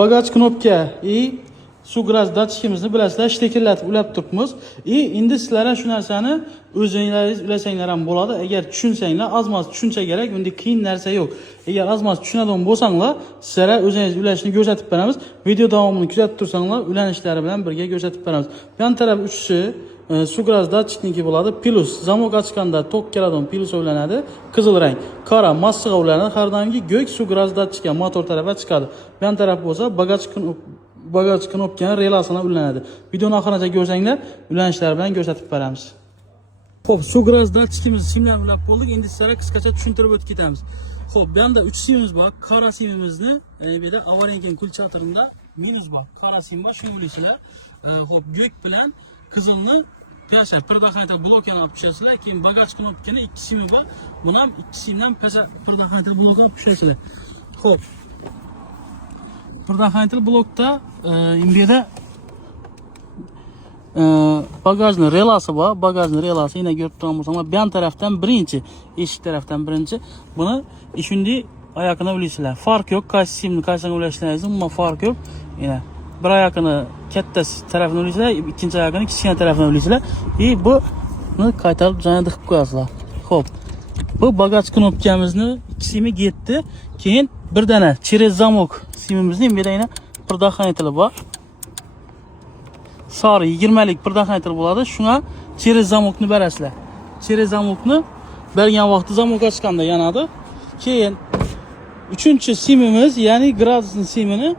bagaj knopka su gaz datchigimizni bilasizlar, shtekillatib ulab turibmiz. Endi sizlar shu narsani o'zingiz ulasanglar ham bo'ladi. Agar tushunsanglar, azmas tushuncha kerak, unda qiyin narsa yo'q. Agar azmas tushunadigan bo'lsanglar, sizlar o'zingiz ulashni ko'rsatib beramiz. Video davomini kuzatib tursanglar, ulanishlari bilan birga ko'rsatib beramiz. Bu yon taraf uchisi su gaz datchikniki bo'ladi. Plus zamok ochganda tok keladigan plus ulanadi. Qizil rang, qora massiga ulanadi. Har doimgi go'k su gaz datchikka motor tarafga chiqadi. Bu yon taraf bo'lsa bagaj knopkani relasini ulanadi. Videoni oxirigacha ko'rsanglar, ulanishlar bilan ko'rsatib beramiz. Xo'p, su gaz datchikimizni simlar ulab bo'ldik. Endi sizlarga qisqacha tushuntirib o'tib ketamiz. Xo'p, bu yerda 3 simimiz bor. Qora simimizni, bu yerda avarinkan kulchatirida minus bor. Qora sim bor, shuni bilasizlar. Xo'p, go'k bilan qizilni Piyasa, pırda qayta blokani olib tushasizlar. Keyin bagaj knopkani 2 simi bor. Buni ham 2 simdan piyasa pırda qayta blokka olib tushasizlar. Xo'p. Pırda qayta blokda bu yerda bagajning relasi bor. Bagajning relasi yana ko'rib turgan bo'lsanglar, bu tarafdan birinchi, eshik tarafdan birinchi. Buni shunday oyoqini ulasizlar. Farq yo'q, qaysi simni qaysiga ulashlaringiz, umuman farq yo'q. Yana bir oyog'ini katta tarafini ulasizlar, ikkinchi oyog'ini kichkina tarafini ulasizlar. Buni qaytarib joyiga tiqib qo'yasizlar. Xo'p. Bu bagaj knopkamizni ikki simi ketdi. Keyin bir dana через zamok simimizni bu yerda pirdaxonaytili bor. Sari 20 lik pirdaxonaytili bo'ladi. Shunga через zamokni berasizlar. Через zamokni bergan vaqtda zamok ochganda yanadi. Keyin uchinchi simimiz, ya'ni gradusning simini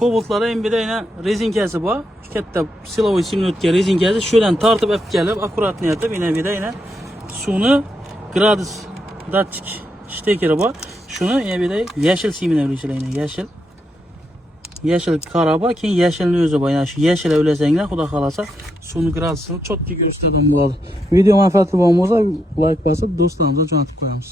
Koboltlar ham bir dana rezinkasi bor. Katta silovoy simni o'tgan rezinkasi. Sho'dan tortib olib kelib, akkuratni yetib, yana bir dana suvni gradus datchik shtekeri bor. Shuni yana bir dana yashil simini ulasizlar, yashil qora bor, keyin yashilni o'zi bor. Yana shu yashil ulasanglar, xudo xolasa, suvni gradusini chotga ko'rsatadigan bo'ladi. Video manfaatli bo'lsa, like bosib, do'stlarimizga jo'natib qo'yamiz.